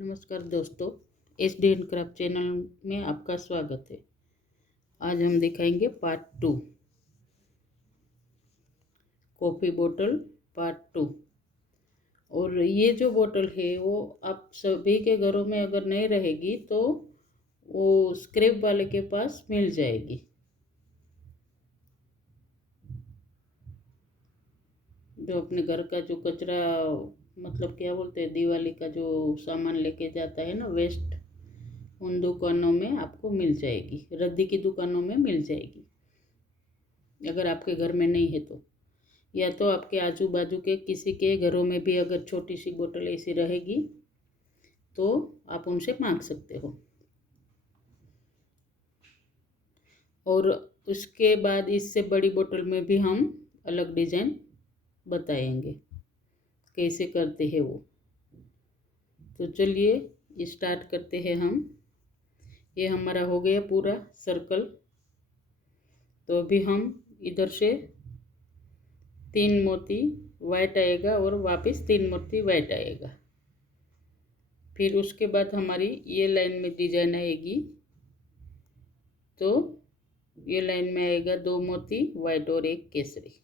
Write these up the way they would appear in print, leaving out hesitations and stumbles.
नमस्कार दोस्तों, SDN craft channel में आपका स्वागत है। आज हम दिखाएंगे पार्ट 2, कॉफ़ी बोतल पार्ट 2। और ये जो बोतल है वो आप सभी के घरों में अगर नहीं रहेगी तो वो स्क्रैप वाले के पास मिल जाएगी। जो अपने घर का जो कचरा मतलब क्या बोलते हैं, दिवाली का जो सामान लेके जाता है ना, वेस्ट, उन दुकानों में आपको मिल जाएगी, रद्दी की दुकानों में मिल जाएगी। अगर आपके घर में नहीं है तो, या तो आपके आजू बाजू के किसी के घरों में भी अगर छोटी सी बोतल ऐसी रहेगी तो आप उनसे मांग सकते हो। और उसके बाद इससे बड़ी बोतल में भी हम अलग डिज़ाइन बताएंगे कैसे करते हैं वो। तो चलिए स्टार्ट करते हैं हम। ये हमारा हो गया पूरा सर्कल। तो अभी हम इधर से 3 मोती वाइट आएगा और वापस 3 मोती वाइट आएगा। फिर उसके बाद हमारी ये लाइन में डिजाइन आएगी, तो ये लाइन में आएगा 2 मोती वाइट और 1 केसरी।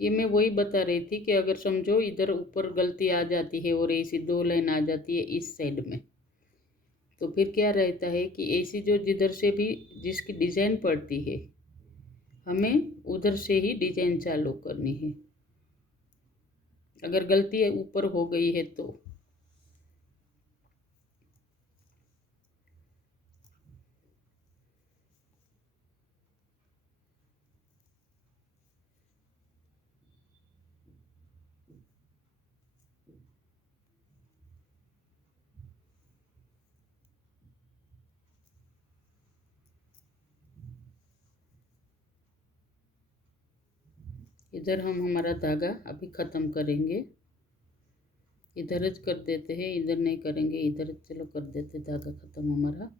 ये मैं वही बता रही थी कि अगर समझो इधर ऊपर गलती आ जाती है और ऐसी 2 लाइन आ जाती है इस साइड में, तो फिर क्या रहता है कि ऐसी जो जिधर से भी जिसकी डिजाइन पड़ती है हमें उधर से ही डिजाइन चालू करनी है। अगर गलती ऊपर हो गई है तो इधर हम हमारा धागा अभी ख़त्म करेंगे। इधर ज कर देते हैं, इधर नहीं करेंगे, इधर चलो कर देते, धागा ख़त्म हमारा।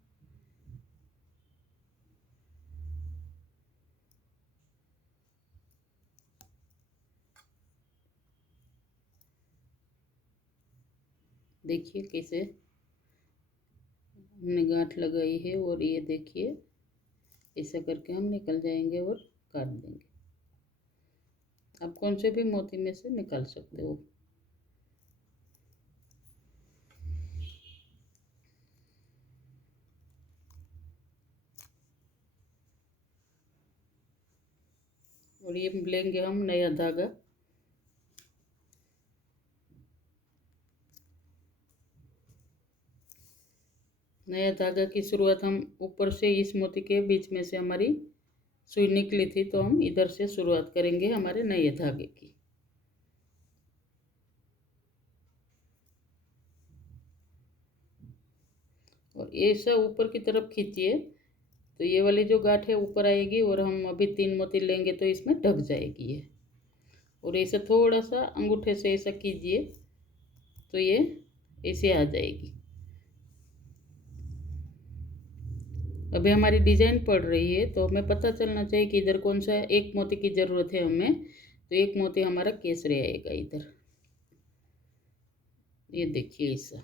देखिए कैसे हमने गांठ लगाई है, और ये देखिए ऐसा करके हम निकल जाएंगे और काट देंगे। आप कौन से भी मोती में से निकाल सकते हो। और ये लेंगे हम नया धागा। नया धागा की शुरुआत हम ऊपर से इस मोती के बीच में से हमारी सुई निकली थी, तो हम इधर से शुरुआत करेंगे हमारे नए धागे की। और ऐसा ऊपर की तरफ खींचिए तो ये वाली जो गांठ है ऊपर आएगी, और हम अभी 3 मोती लेंगे तो इसमें ढक जाएगी ये। और ऐसे थोड़ा सा अंगूठे से ऐसा कीजिए तो ये ऐसे आ जाएगी। अभी हमारी डिजाइन पड़ रही है तो हमें पता चलना चाहिए कि इधर कौन सा एक मोती की ज़रूरत है हमें। तो एक मोती हमारा केसरी आएगा इधर, ये देखिए ऐसा।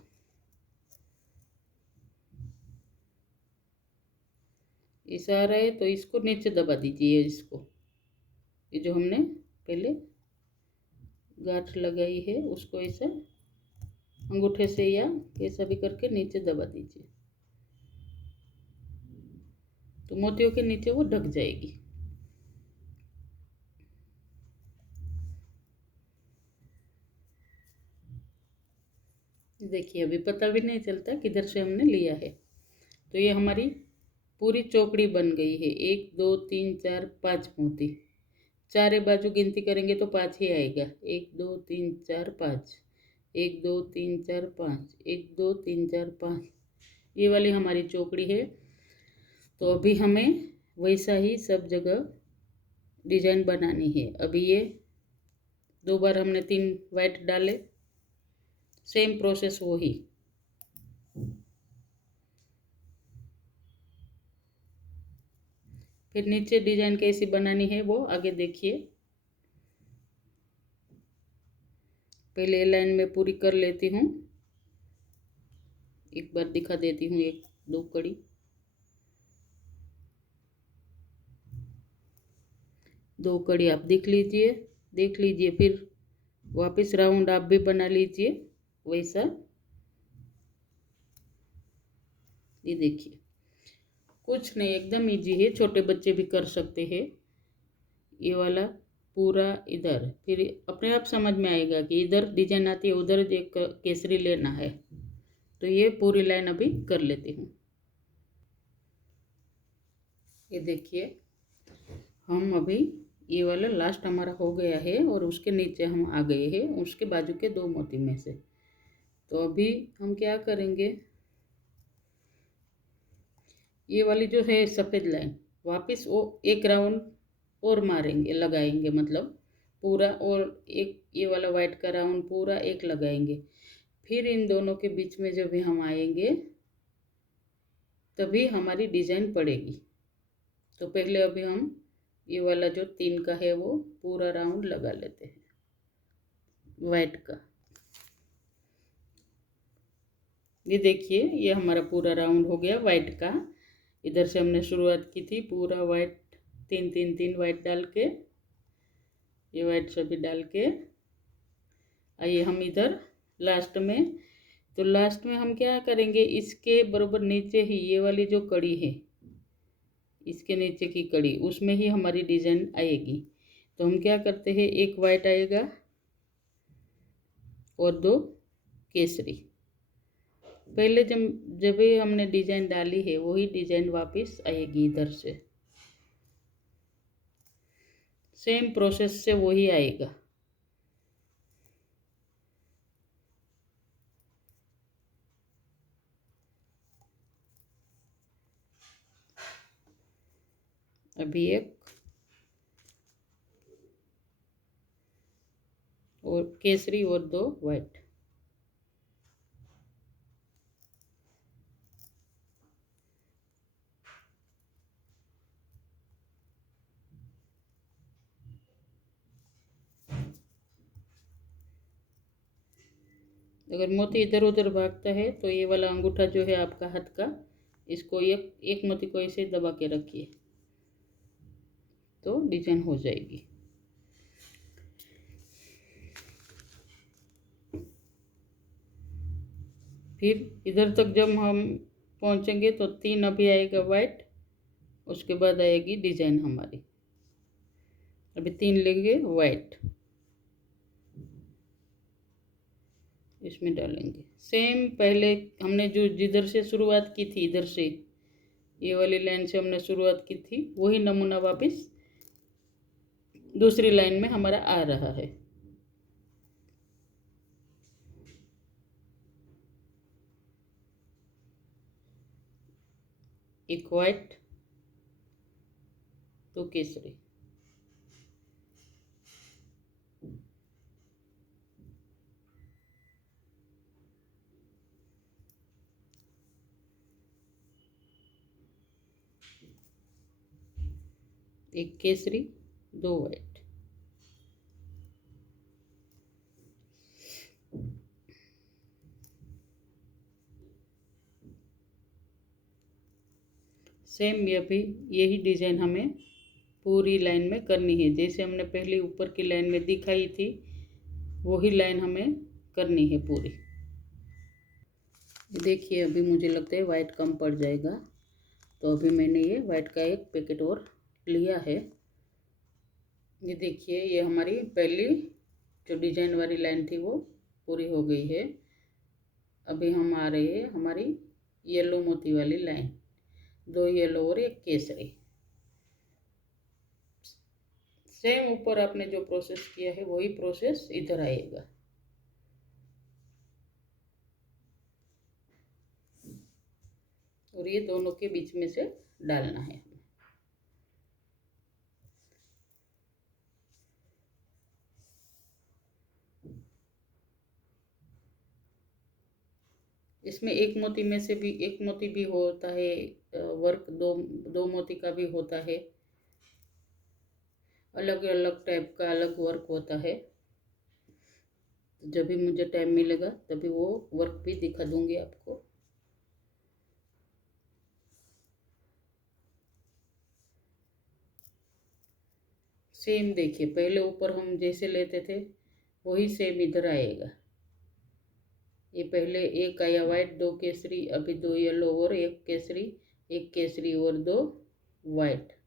ऐसा आ रहा है तो इसको नीचे दबा दीजिए। इसको, ये जो हमने पहले गांठ लगाई है उसको ऐसे अंगूठे से या कैसा भी करके नीचे दबा दीजिए, तो मोतियों के नीचे वो ढक जाएगी। देखिए अभी पता भी नहीं चलता किधर से हमने लिया है। तो ये हमारी पूरी चौकड़ी बन गई है। 1 2 3 4 5 मोती, चारे बाजू गिनती करेंगे तो 5 ही आएगा। 1 2 3 4 5, 1 2 3 4 5, 1 2 3 4 5, ये वाली हमारी चौकड़ी है। तो अभी हमें वैसा ही सब जगह डिजाइन बनानी है। अभी ये 2 बार हमने 3 वाइट डाले, सेम प्रोसेस वही। फिर नीचे डिजाइन कैसी बनानी है वो आगे देखिए। पहले ये लाइन में पूरी कर लेती हूँ। एक बार दिखा देती हूँ, एक दो कड़ी, दो कड़ी आप देख लीजिए, फिर वापस राउंड आप भी बना लीजिए वैसा। ये देखिए, कुछ नहीं, एकदम इजी है, छोटे बच्चे भी कर सकते हैं। ये वाला पूरा इधर, फिर अपने आप समझ में आएगा कि इधर डिजाइन आती है, उधर एक केसरी लेना है। तो ये पूरी लाइन अभी कर लेती हूँ। ये देखिए, हम अभी ये वाला लास्ट हमारा हो गया है और उसके नीचे हम आ गए हैं उसके बाजू के दो मोती में से। तो अभी हम क्या करेंगे, ये वाली जो है सफ़ेद लाइन वापस वो एक राउंड और मारेंगे, लगाएंगे, मतलब पूरा, और एक ये वाला वाइट का राउंड पूरा एक लगाएंगे। फिर इन दोनों के बीच में जब भी हम आएंगे तभी हमारी डिजाइन पड़ेगी। तो पहले अभी हम ये वाला जो 3 का है वो पूरा राउंड लगा लेते हैं वाइट का। ये देखिए, ये हमारा पूरा राउंड हो गया वाइट का। इधर से हमने शुरुआत की थी पूरा वाइट, 3 वाइट डाल के, ये वाइट सभी डाल के आइए हम इधर लास्ट में। तो लास्ट में हम क्या करेंगे, इसके बराबर नीचे ही ये वाली जो कड़ी है, इसके नीचे की कड़ी, उसमें ही हमारी डिजाइन आएगी। तो हम क्या करते हैं, एक वाइट आएगा और दो केसरी। पहले जब भी हमने डिजाइन डाली है वही डिजाइन वापस आएगी इधर से, सेम प्रोसेस से वही आएगा। अभी एक और केसरी और दो वाइट। अगर मोती इधर उधर भागता है तो ये वाला अंगूठा जो है आपका हाथ का, इसको एक मोती को ऐसे दबा के रखिए तो डिजाइन हो जाएगी। फिर इधर तक जब हम पहुंचेंगे तो 3 अभी आएगा वाइट, उसके बाद आएगी डिजाइन हमारी। अभी 3 लेंगे वाइट, इसमें डालेंगे सेम पहले हमने जो जिधर से शुरुआत की थी, इधर से ये वाली लाइन से हमने शुरुआत की थी, वही नमूना वापस दूसरी लाइन में हमारा आ रहा है। एक वाइट, तो केसरी, एक केसरी, दो वाइट। सेम ये भी यही डिजाइन हमें पूरी लाइन में करनी है, जैसे हमने पहले ऊपर की लाइन में दिखाई थी वही लाइन हमें करनी है पूरी। देखिए, अभी मुझे लगता है वाइट कम पड़ जाएगा, तो अभी मैंने ये वाइट का एक पैकेट और लिया है। ये देखिए, ये हमारी पहली जो डिजाइन वाली लाइन थी वो पूरी हो गई है। अभी हम आ रहे हैं हमारी येलो मोती वाली लाइन, 2 येलो और एक केसरी। सेम ऊपर आपने जो प्रोसेस किया है वही प्रोसेस इधर आएगा। और ये दोनों के बीच में से डालना है। इसमें एक मोती में से भी, एक मोती भी होता है वर्क, दो मोती का भी होता है, अलग अलग टाइप का अलग वर्क होता है। तो जब भी मुझे टाइम मिलेगा तभी वो वर्क भी दिखा दूंगी आपको। सेम देखिए, पहले ऊपर हम जैसे लेते थे वही सेम इधर आएगा। ये पहले एक आया वाइट, दो केसरी, अभी दो येलो और एक केसरी, एक केसरी और दो वाइट।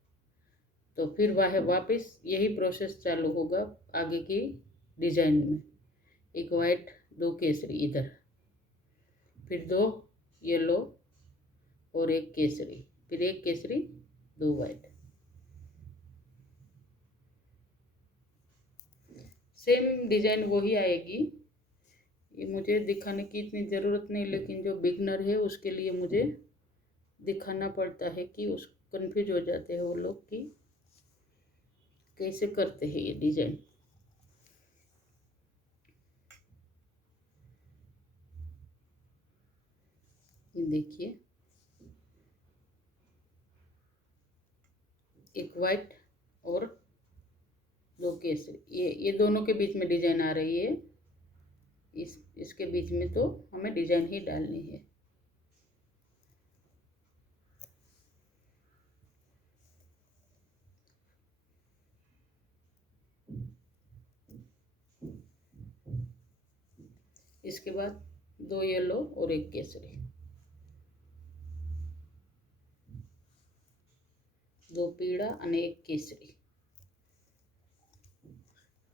तो फिर वह वापस यही प्रोसेस चालू होगा आगे की डिजाइन में। एक वाइट, दो केसरी इधर, फिर दो येलो और एक केसरी, फिर एक केसरी, दो वाइट। सेम डिजाइन वही आएगी। ये मुझे दिखाने की इतनी ज़रूरत नहीं, लेकिन जो बिगनर है उसके लिए मुझे दिखाना पड़ता है कि उस कंफ्यूज हो जाते हैं वो लोग कि कैसे करते हैं ये डिजाइन। ये देखिए, एक वाइट और दो केसरी, ये दोनों के बीच में डिजाइन आ रही है। इसके बीच में तो हमें डिजाइन ही डालनी है। इसके बाद दो येलो और एक केसरी, दो पीड़ा आणि एक केसरी,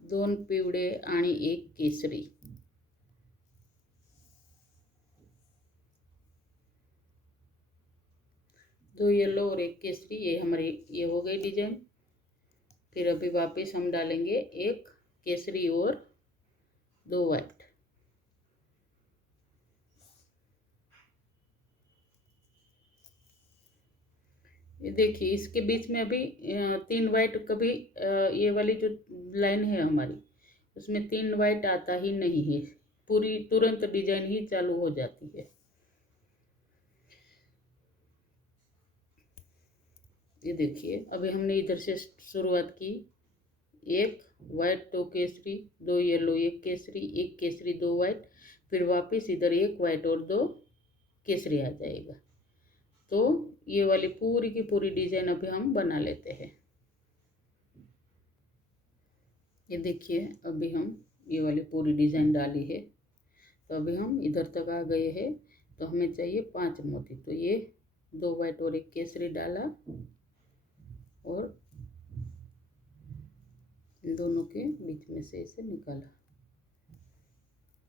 दोन पिवळे आणि एक केसरी, दो येलो और एक केसरी। ये हमारी ये हो गई डिजाइन। फिर अभी वापस हम डालेंगे एक केसरी और दो वाइट। ये देखिए, इसके बीच में अभी तीन वाइट, कभी ये वाली जो लाइन है हमारी उसमें तीन वाइट आता ही नहीं है, पूरी तुरंत डिजाइन ही चालू हो जाती है। ये देखिए, अभी हमने इधर से शुरुआत की, एक वाइट, दो केसरी, दो येलो, एक केसरी, एक केसरी, दो वाइट, फिर वापस इधर एक वाइट और दो केसरी आ जाएगा। तो ये वाली पूरी की पूरी डिजाइन अभी हम बना लेते हैं। ये देखिए, अभी हम ये वाली पूरी डिजाइन डाली है। तो अभी हम इधर तक आ गए हैं। तो हमें चाहिए 5 मोती। तो ये दो वाइट और एक केसरी डाला और इन दोनों के बीच में से इसे निकाला।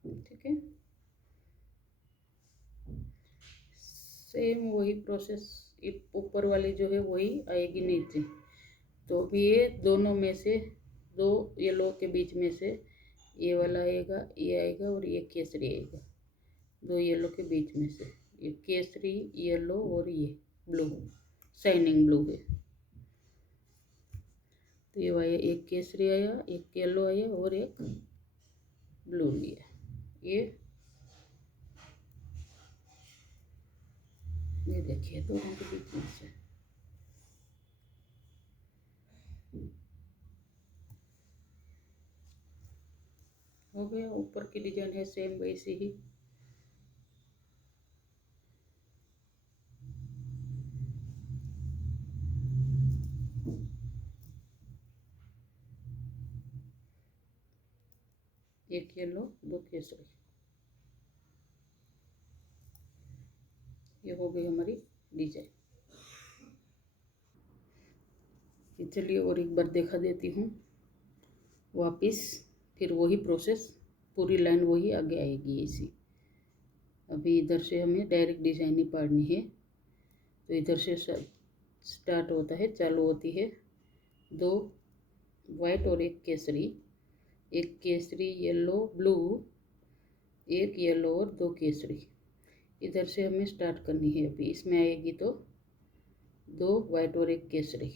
ठीक है, सेम वही प्रोसेस ऊपर वाली जो है वही आएगी नीचे। तो अभी ये दोनों में से दो येलो के बीच में से ये वाला आएगा, ये आएगा और ये केसरी आएगा। दो येलो के बीच में से ये केसरी, येलो और ये ब्लू, शाइनिंग ब्लू है। तो ये आया, एक केसरी आया, एक येलो आया और एक ब्लू लिया। ये देखिए, दोनों के बीच में से हो गया। ऊपर की डिजाइन है सेम वैसी ही। एक येलो, दो केसरी, ये हो गई हमारी डिजाइन। चलिए और एक बार दिखा देती हूँ वापिस। फिर वही प्रोसेस, पूरी लाइन वही आगे आएगी ऐसी। अभी इधर से हमें डायरेक्ट डिजाइन ही पाड़नी है। तो इधर से स्टार्ट होता है, चालू होती है दो वाइट और एक केसरी, एक केसरी, येलो, ब्लू, एक येलो और दो केसरी। इधर से हमें स्टार्ट करनी है। अभी इसमें आएगी तो दो वाइट और एक केसरी,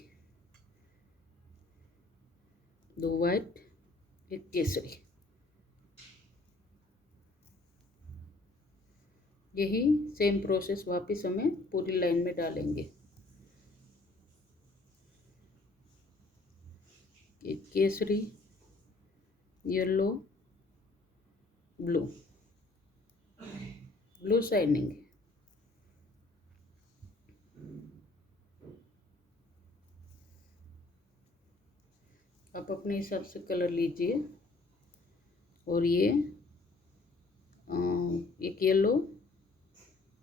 दो वाइट, एक केसरी। यही सेम प्रोसेस वापस हमें पूरी लाइन में डालेंगे। एक Kesari, yellow, blue, blue shining. आप अपने हिसाब से कलर लीजिए। और ये एक येलो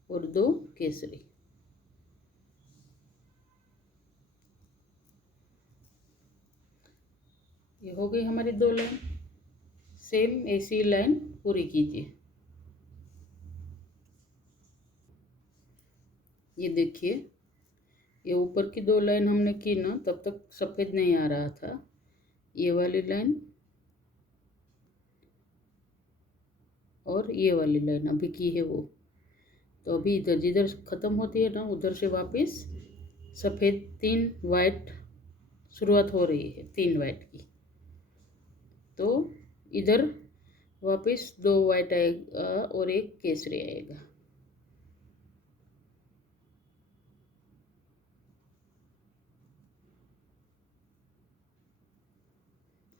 और 2 केसरी। ये हो गई हमारी 2 लाइन। सेम ऐसी लाइन पूरी कीजिए। ये देखिए, ये ऊपर की 2 लाइन हमने की ना, तब तक सफ़ेद नहीं आ रहा था। ये वाली लाइन और ये वाली लाइन अभी की है वो। तो अभी इधर जिधर ख़त्म होती है ना, उधर से वापस सफ़ेद 3 वाइट शुरुआत हो रही है, 3 वाइट की। तो इधर वापस 2 वाइट आएगा और 1 केसरी आएगा।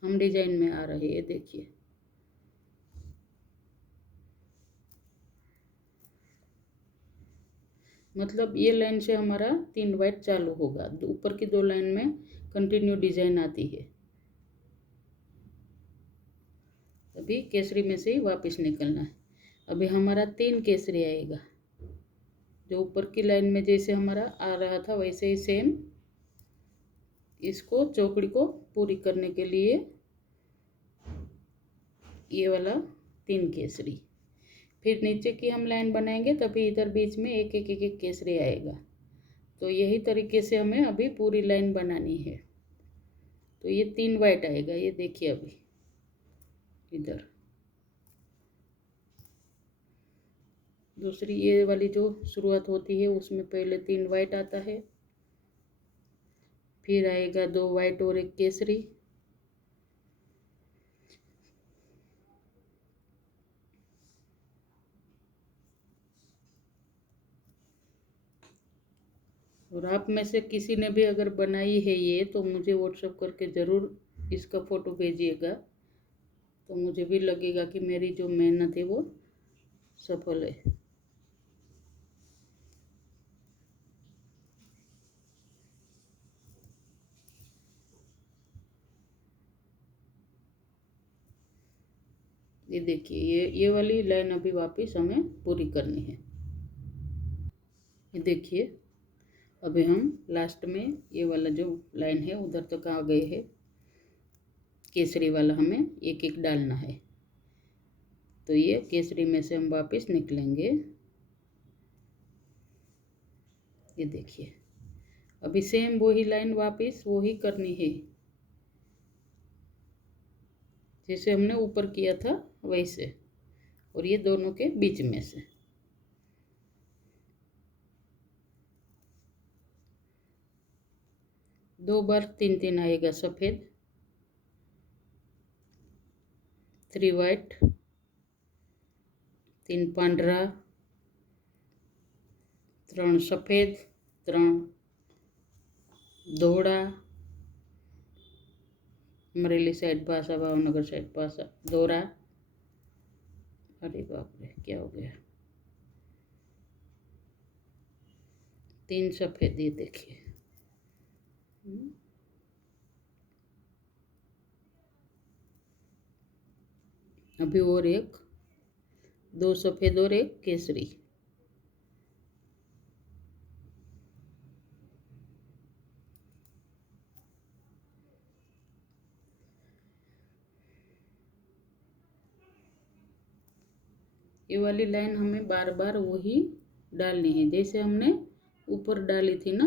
हम डिजाइन में आ रहे हैं, देखिए। मतलब ये लाइन से हमारा 3 वाइट चालू होगा, ऊपर की 2 लाइन में कंटिन्यू डिजाइन आती है। अभी केसरी में से ही वापस निकलना है। अभी हमारा 3 केसरी आएगा, जो ऊपर की लाइन में जैसे हमारा आ रहा था वैसे ही सेम। इसको चौकड़ी को पूरी करने के लिए ये वाला 3 केसरी। फिर नीचे की हम लाइन बनाएंगे, तभी इधर बीच में एक एक एक एक केसरी आएगा। तो यही तरीके से हमें अभी पूरी लाइन बनानी है। तो ये 3 वाइट आएगा, ये देखिए। अभी इधर दूसरी ये वाली जो शुरुआत होती है उसमें पहले 3 वाइट आता है, फिर आएगा 2 वाइट और 1 केसरी। और आप में से किसी ने भी अगर बनाई है ये, तो मुझे व्हाट्सएप करके ज़रूर इसका फ़ोटो भेजिएगा। तो मुझे भी लगेगा कि मेरी जो मेहनत है वो सफल है। ये देखिए, ये वाली लाइन अभी वापस हमें पूरी करनी है। ये देखिए, अभी हम लास्ट में ये वाला जो लाइन है उधर तक आ गए हैं। केसरी वाला हमें एक एक डालना है। तो ये केसरी में से हम वापस निकलेंगे। ये देखिए, अभी सेम वही लाइन वापस वही करनी है जैसे हमने ऊपर किया था वैसे। और ये दोनों के बीच में से 2 बार 3 3 आएगा सफ़ेद, 3 वाइट, 3 पांढरा, 3 सफ़ेद, 3 धोड़ा। अमरेली साइड भाषा, भावनगर साइड भाषा दोरा। अरे बाप रे, क्या हो गया। 3 सफ़ेद, ये देखिए। अभी और 1, 2 सफ़ेद और 1 केसरी। ये वाली लाइन हमें बार बार वही डालनी है जैसे हमने ऊपर डाली थी ना,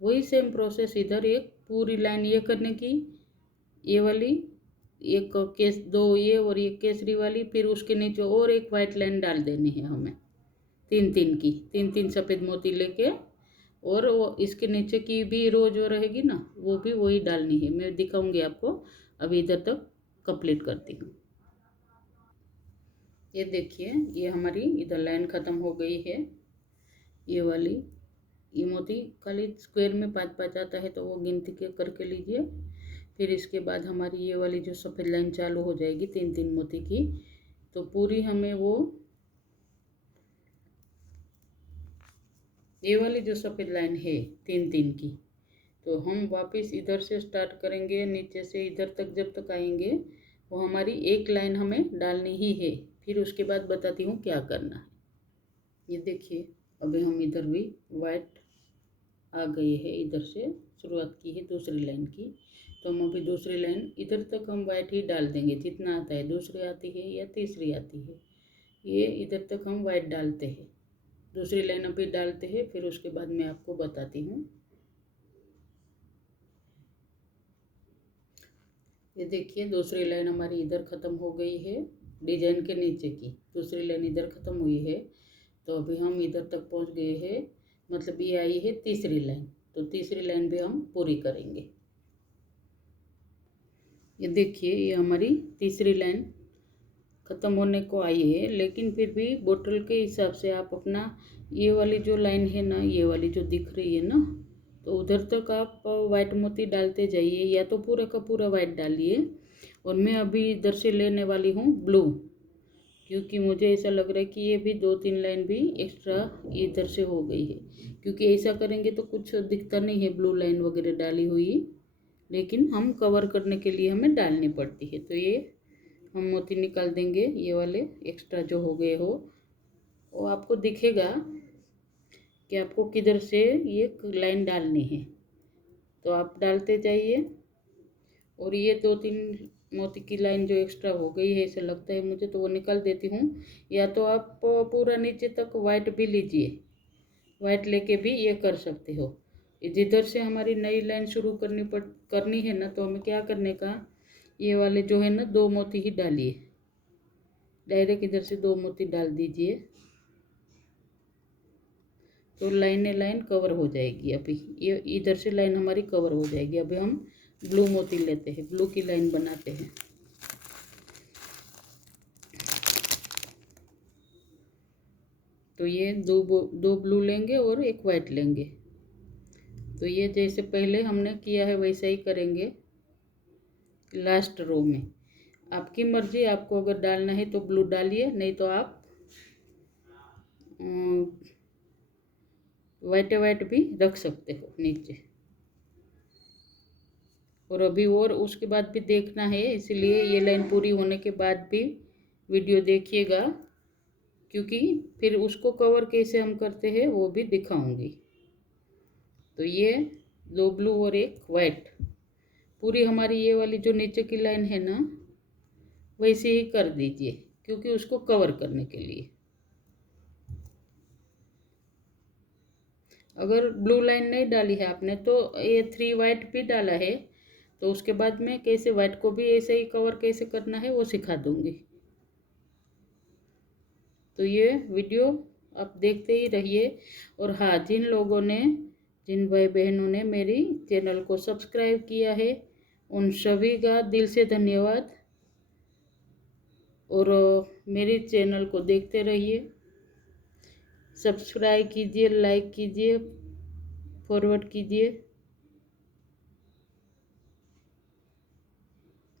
वही सेम प्रोसेस इधर। एक पूरी लाइन ये करने की, ये वाली एक केस 2 ये और ये केसरी वाली, फिर उसके नीचे और एक वाइट लाइन डाल देनी है हमें 3 3 की, 3 3 सफ़ेद मोती लेके। और वो इसके नीचे की भी रो जो रहेगी ना, वो भी वही डालनी है। मैं दिखाऊंगी आपको। अभी इधर तक कंप्लीट करती हूँ। ये देखिए, ये हमारी इधर लाइन ख़त्म हो गई है। ये वाली ये मोती खाली स्क्वायर में 5 5 आता है, तो वो गिनती के करके लीजिए। फिर इसके बाद हमारी ये वाली जो सफ़ेद लाइन चालू हो जाएगी 3 3 मोती की, तो पूरी हमें वो ये वाली जो सफ़ेद लाइन है 3 3 की, तो हम वापस इधर से स्टार्ट करेंगे, नीचे से इधर तक जब तक आएंगे वो हमारी एक लाइन हमें डालनी ही है। फिर उसके बाद बताती हूँ क्या करना है। ये देखिए अभी हम इधर भी वाइट आ गई है, इधर से शुरुआत की है दूसरी लाइन की, तो हम अभी दूसरी लाइन इधर तक हम वाइट ही डाल देंगे, जितना आता है, दूसरी आती है या तीसरी आती है, ये इधर तक हम वाइट डालते हैं। दूसरी लाइन अभी डालते हैं, फिर उसके बाद मैं आपको बताती हूँ। ये देखिए दूसरी लाइन हमारी इधर ख़त्म हो गई है, डिजाइन के नीचे की दूसरी लाइन इधर ख़त्म हुई है, तो अभी हम इधर तक पहुँच गए हैं, मतलब ये आई है तीसरी लाइन, तो तीसरी लाइन भी हम पूरी करेंगे। ये देखिए ये हमारी तीसरी लाइन ख़त्म होने को आई है, लेकिन फिर भी बोतल के हिसाब से आप अपना ये वाली जो लाइन है ना, ये वाली जो दिख रही है ना, तो उधर तक आप वाइट मोती डालते जाइए, या तो पूरा का पूरा वाइट डालिए। और मैं अभी इधर से लेने वाली हूँ ब्लू, क्योंकि मुझे ऐसा लग रहा है कि ये भी 2 3 लाइन भी एक्स्ट्रा इधर से हो गई है, क्योंकि ऐसा करेंगे तो कुछ दिखता नहीं है ब्लू लाइन वगैरह डाली हुई, लेकिन हम कवर करने के लिए हमें डालनी पड़ती है। तो ये हम मोती निकाल देंगे, ये वाले एक्स्ट्रा जो हो गए हो, वो आपको दिखेगा कि आपको किधर से ये लाइन डालनी है, तो आप डालते जाइए। और ये 2 3 मोती की लाइन जो एक्स्ट्रा हो गई है ऐसा लगता है मुझे, तो वो निकाल देती हूँ। या तो आप पूरा नीचे तक वाइट भी लीजिए, वाइट लेके भी ये कर सकते हो। जिधर से हमारी नई लाइन शुरू करनी है ना, तो हमें क्या करने का, ये वाले जो है ना 2 मोती ही डालिए, डायरेक्ट इधर से 2 मोती डाल दीजिए, तो लाइन कवर हो जाएगी। अभी ये इधर से लाइन हमारी कवर हो जाएगी। अभी हम ब्लू मोती लेते हैं, ब्लू की लाइन बनाते हैं। तो ये दो ब्लू लेंगे और एक वाइट लेंगे, तो ये जैसे पहले हमने किया है वैसा ही करेंगे लास्ट रो में। आपकी मर्जी, आपको अगर डालना है तो ब्लू डालिए, नहीं तो आप वाइट भी रख सकते हो नीचे। और अभी और उसके बाद भी देखना है, इसलिए ये लाइन पूरी होने के बाद भी वीडियो देखिएगा, क्योंकि फिर उसको कवर कैसे हम करते हैं वो भी दिखाऊंगी। तो ये 2 ब्लू और एक वाइट, पूरी हमारी ये वाली जो नीचे की लाइन है ना वैसे ही कर दीजिए, क्योंकि उसको कवर करने के लिए। अगर ब्लू लाइन नहीं डाली है आपने, तो ये 3 वाइट भी डाला है, तो उसके बाद में कैसे वाइट को भी ऐसे ही कवर कैसे करना है वो सिखा दूंगी। तो ये वीडियो आप देखते ही रहिए। और हाँ, जिन भाई बहनों ने मेरी चैनल को सब्सक्राइब किया है उन सभी का दिल से धन्यवाद। और मेरे चैनल को देखते रहिए, सब्सक्राइब कीजिए, लाइक कीजिए, फॉरवर्ड कीजिए,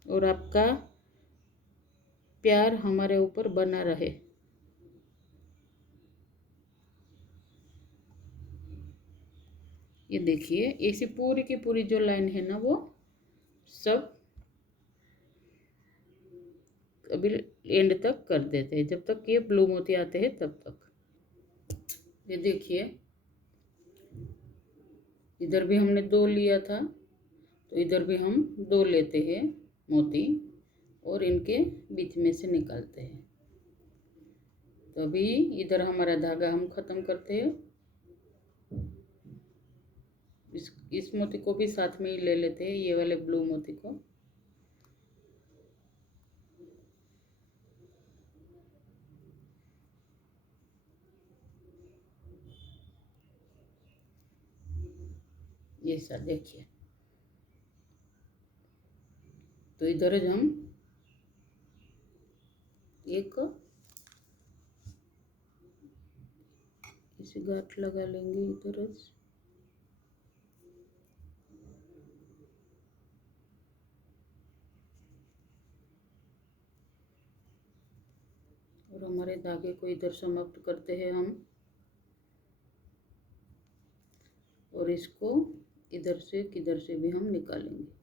और आपका प्यार हमारे ऊपर बना रहे। ये देखिए ऐसी पूरी की पूरी जो लाइन है ना वो सब अभी एंड तक कर देते हैं, जब तक ये ब्लू मोती आते हैं तब तक। ये देखिए इधर भी हमने 2 लिया था, तो इधर भी हम 2 लेते हैं मोती और इनके बीच में से निकालते हैं। तो अभी इधर हमारा धागा हम ख़त्म करते हैं, इस मोती को भी साथ में ही ले लेते हैं, ये वाले ब्लू मोती को। ये सा देखिए, तो इधर हम एक इसे गांठ लगा लेंगे इधर। और हमारे धागे को इधर समाप्त करते हैं हम, और इसको इधर से किधर से भी हम निकालेंगे।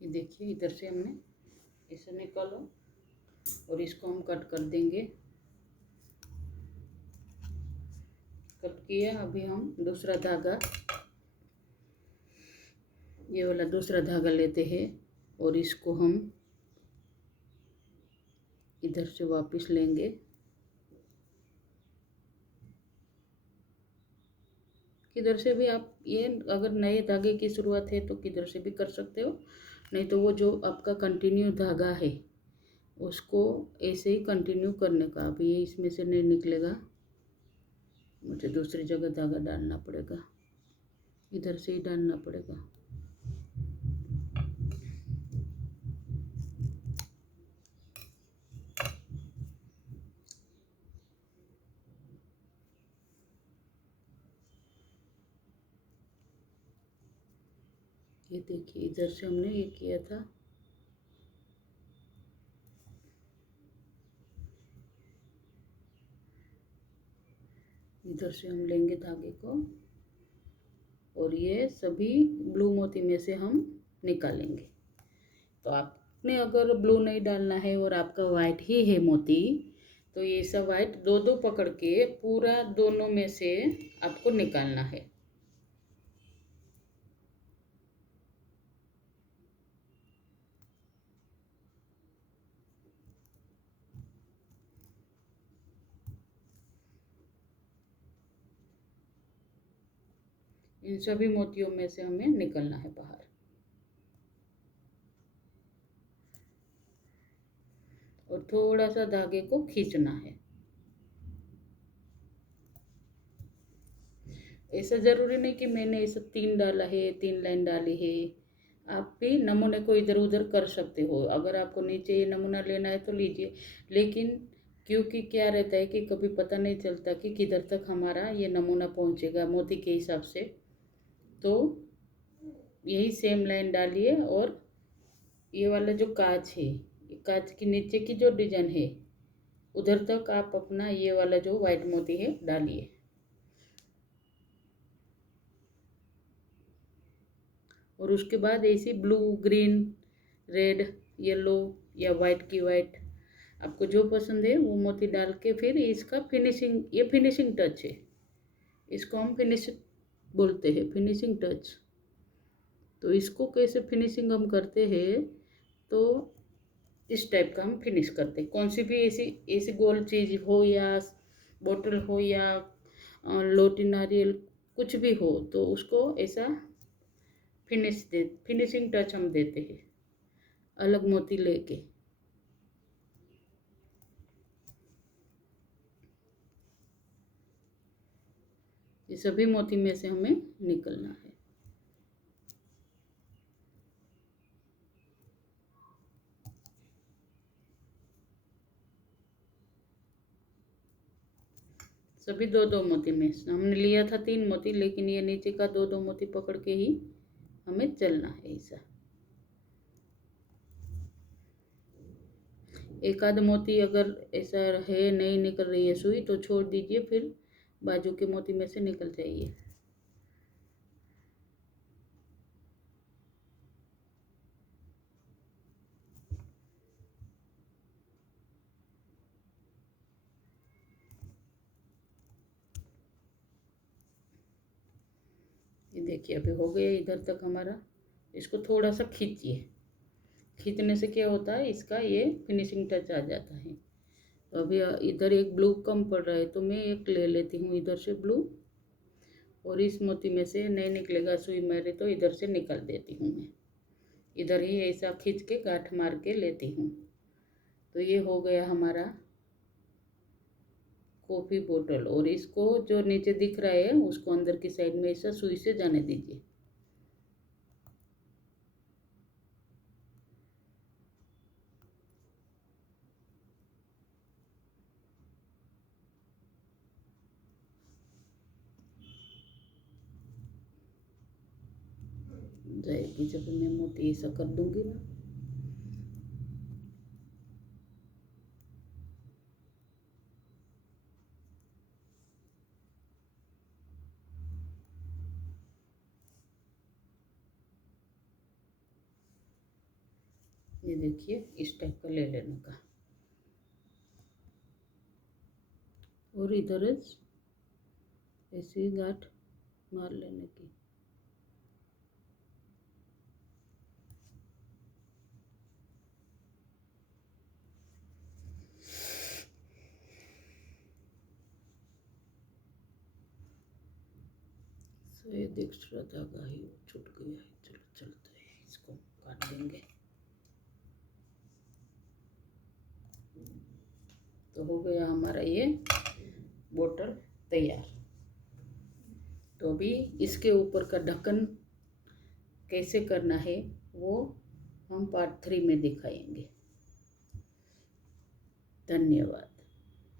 ये देखिए, इधर से हमने इसे निकालो और इसको हम कट कर देंगे। कट किया। अभी हम दूसरा धागा, ये वाला दूसरा धागा लेते हैं और इसको हम इधर से वापस लेंगे। किधर से भी आप, ये अगर नए धागे की शुरुआत है तो किधर से भी कर सकते हो, नहीं तो वो जो आपका कंटिन्यू धागा है उसको ऐसे ही कंटिन्यू करने का। अभी ये इसमें से नहीं निकलेगा, मुझे दूसरी जगह धागा डालना पड़ेगा, इधर से ही डालना पड़ेगा। ये देखिए, इधर से हमने ये किया था, इधर से हम लेंगे धागे को और ये सभी ब्लू मोती में से हम निकालेंगे। तो आपने अगर ब्लू नहीं डालना है और आपका वाइट ही है मोती, तो ये सब वाइट दो दो पकड़ के पूरा दोनों में से आपको निकालना है। इन सभी मोतियों में से हमें निकलना है बाहर। और थोड़ा सा धागे को खींचना है। ऐसा जरूरी नहीं कि मैंने ऐसा 3 डाला है, 3 लाइन डाली है। आप भी नमूने को इधर उधर कर सकते हो। अगर आपको नीचे ये नमूना लेना है तो लीजिए, लेकिन क्योंकि क्या रहता है कि कभी पता नहीं चलता कि किधर तक हमारा ये नमूना पहुंचेगा मोती के हिसाब से, तो यही सेम लाइन डालिए। और ये वाला जो कांच है, कांच के नीचे की जो डिजाइन है उधर तक आप अपना ये वाला जो वाइट मोती है डालिए। और उसके बाद ऐसी ब्लू, ग्रीन, रेड, येलो या वाइट की वाइट, आपको जो पसंद है वो मोती डाल के फिर इसका फिनिशिंग, ये फिनिशिंग टच है, इसको हम फिनिश बोलते हैं, फिनिशिंग टच। तो इसको कैसे फिनिशिंग हम करते हैं, तो इस टाइप का हम फिनिश करते हैं। कौन सी भी ऐसी ऐसी गोल चीज़ हो या बोतल हो या लोटी नारियल कुछ भी हो, तो उसको ऐसा फिनिशिंग टच हम देते हैं अलग मोती लेके। ये सभी मोती में से हमें निकलना है। सभी दो दो मोती में, हमने लिया था 3 मोती, लेकिन ये नीचे का दो दो मोती पकड़ के ही हमें चलना है। ऐसा एक आध मोती अगर ऐसा है नहीं निकल रही है सुई, तो छोड़ दीजिए, फिर बाजू के मोती में से निकल जाइए। ये देखिए, अभी हो गया इधर तक हमारा। इसको थोड़ा सा खींचिए, खींचने से क्या होता है, इसका ये फिनिशिंग टच आ जाता है। तो अभी इधर एक ब्लू कम पड़ रहा है, तो मैं एक ले लेती हूँ इधर से ब्लू, और इस मोती में से नहीं निकलेगा सुई मेरे, तो इधर से निकाल देती हूँ मैं। इधर ही ऐसा खींच के गांठ मार के लेती हूँ। तो ये हो गया हमारा कॉफ़ी बोतल, और इसको जो नीचे दिख रहा है उसको अंदर की साइड में ऐसा सुई से जाने दीजिए। जाएगी जब मैं मोती ऐसा कर दूंगी ना। ये देखिए इस टाइप का ले लेने का, और इधर ऐसी गांठ मार लेने की। शायद एक्स्ट्रा धागा ही छूट गया है, चलो चलते हैं, इसको काट देंगे। तो हो गया हमारा ये बोतल तैयार। तो अभी इसके ऊपर का ढक्कन कैसे करना है वो हम पार्ट 3 में दिखाएंगे। धन्यवाद।